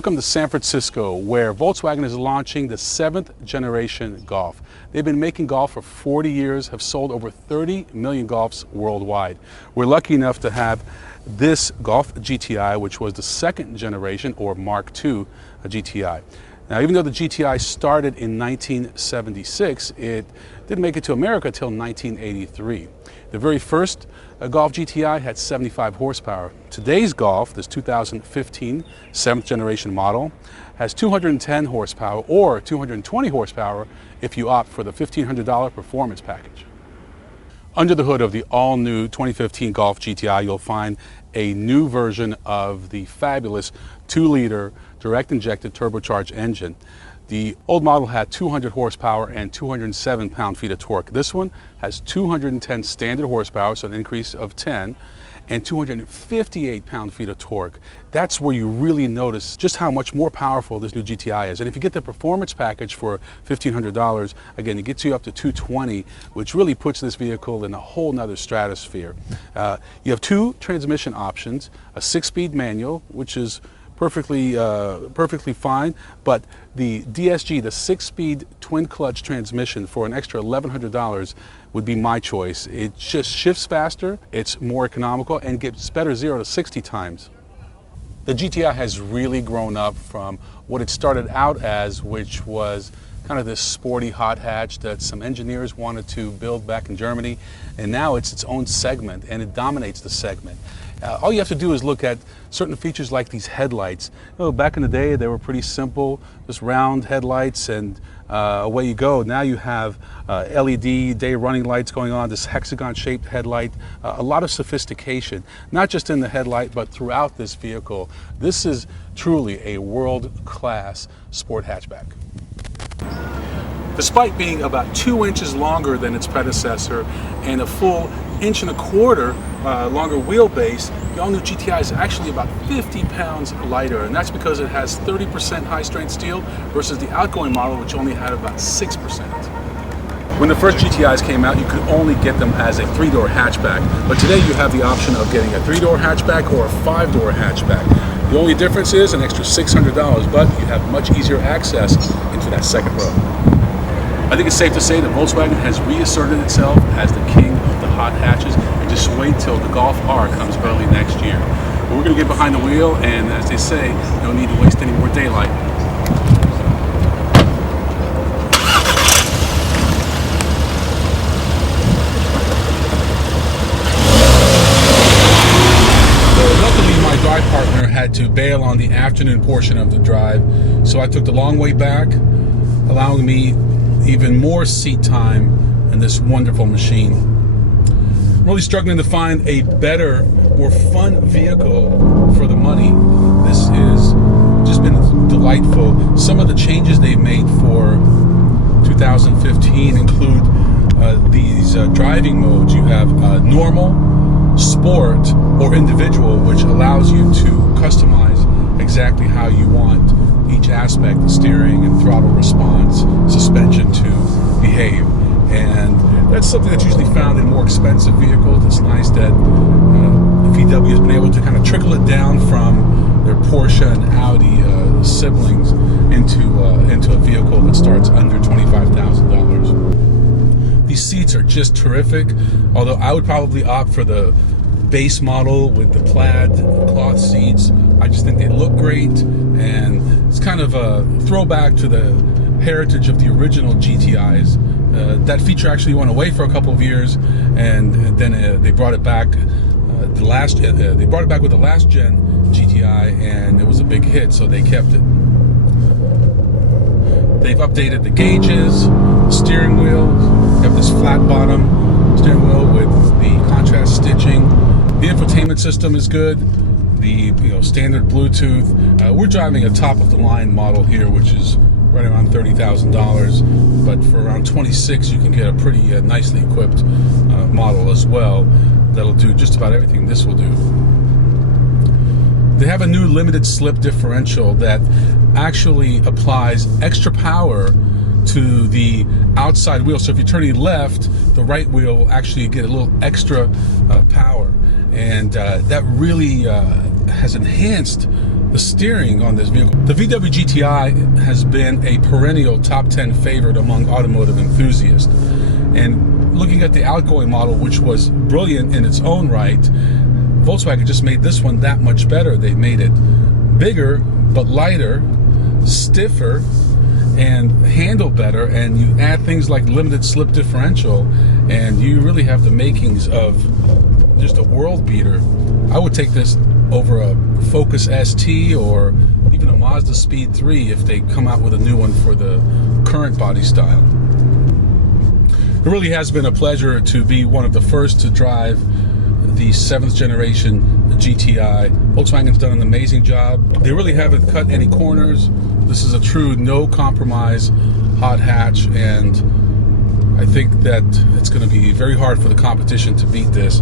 Welcome to San Francisco, where Volkswagen is launching the 7th generation Golf. They've been making Golf for 40 years, have sold over 30 million Golfs worldwide. We're lucky enough to have this Golf GTI, which was the 2nd generation, or Mark II GTI. Now, even though the GTI started in 1976, it didn't make it to America until 1983. The very first Golf GTI had 75 horsepower. Today's Golf, this 2015 7th generation model, has 210 horsepower or 220 horsepower if you opt for the $1,500 performance package. Under the hood of the all-new 2015 Golf GTI, you'll find a new version of the fabulous 2-liter direct injected turbocharged engine. The old model had 200 horsepower and 207 pound-feet of torque. This one has 210 standard horsepower, so an increase of 10, and 258 pound-feet of torque. That's where you really notice just how much more powerful this new GTI is. And if you get the performance package for $1,500, again, it gets you up to 220, which really puts this vehicle in a whole nother stratosphere. You have 2 transmission options, a 6-speed manual, which is perfectly fine, but the DSG, the 6-speed twin clutch transmission, for an extra $1,100 would be my choice. It just shifts faster, it's more economical, and gets better 0 to 60 times. The GTI has really grown up from what it started out as, which was kind of this sporty hot hatch that some engineers wanted to build back in Germany, and now it's its own segment, and it dominates the segment. All you have to do is look at certain features like these headlights. Back in the day, they were pretty simple, just round headlights, and away you go. Now you have LED day running lights going on, this hexagon-shaped headlight, a lot of sophistication, not just in the headlight, but throughout this vehicle. This is truly a world-class sport hatchback. Despite being about 2 inches longer than its predecessor and a full 1.25 inches longer wheelbase, the all-new GTI is actually about 50 pounds lighter, and that's because it has 30% high-strength steel versus the outgoing model, which only had about 6%. When the first GTIs came out, you could only get them as a 3-door hatchback, but today you have the option of getting a 3-door hatchback or a 5-door hatchback. The only difference is an extra $600, but you have much easier access into that second row. I think it's safe to say that Volkswagen has reasserted itself as the king of the hot hatches, and just wait till the Golf R comes early next year. But we're going to get behind the wheel, and as they say, no need to waste any more daylight. Luckily, my drive partner had to bail on the afternoon portion of the drive, so I took the long way back, allowing me even more seat time in this wonderful machine. I'm really struggling to find a better, more fun vehicle for the money. This has just been delightful. Some of the changes they've made for 2015 include these driving modes. You have normal, sport, or individual, which allows you to customize exactly how you want each aspect, the steering and throttle response, suspension to behave. And that's something that's usually found in more expensive vehicles. It's nice that VW has been able to kind of trickle it down from their Porsche and Audi siblings into a vehicle that starts under $25,000. These seats are just terrific, although I would probably opt for the base model with the plaid cloth seats. I just think they look great, and it's kind of a throwback to the heritage of the original GTIs. That feature actually went away for a couple of years, and then they brought it back. They brought it back with the last gen GTI, and it was a big hit, so they kept it. They've updated the gauges, the steering wheel. They have this flat bottom steering wheel with the contrast stitching. The infotainment system is good. The standard Bluetooth. We're driving a top-of-the-line model here, which is right around $30,000. But for around $26,000, you can get a pretty nicely equipped model as well. That'll do just about everything this will do. They have a new limited slip differential that actually applies extra power to the outside wheel. So if you're turning left, the right wheel will actually get a little extra power. And that really has enhanced The steering on this vehicle, the VW GTI has been a perennial top 10 favorite among automotive enthusiasts. And looking at the outgoing model, which was brilliant in its own right, Volkswagen just made this one that much better. They made it bigger, but lighter, stiffer, and handle better. And you add things like limited slip differential, and you really have the makings of just a world beater. I would take this over a Focus ST or even a Mazda Speed 3 if they come out with a new one for the current body style. It really has been a pleasure to be one of the first to drive the 7th generation GTI. Volkswagen's done an amazing job. They really haven't cut any corners. This is a true no compromise hot hatch, and I think that it's going to be very hard for the competition to beat this.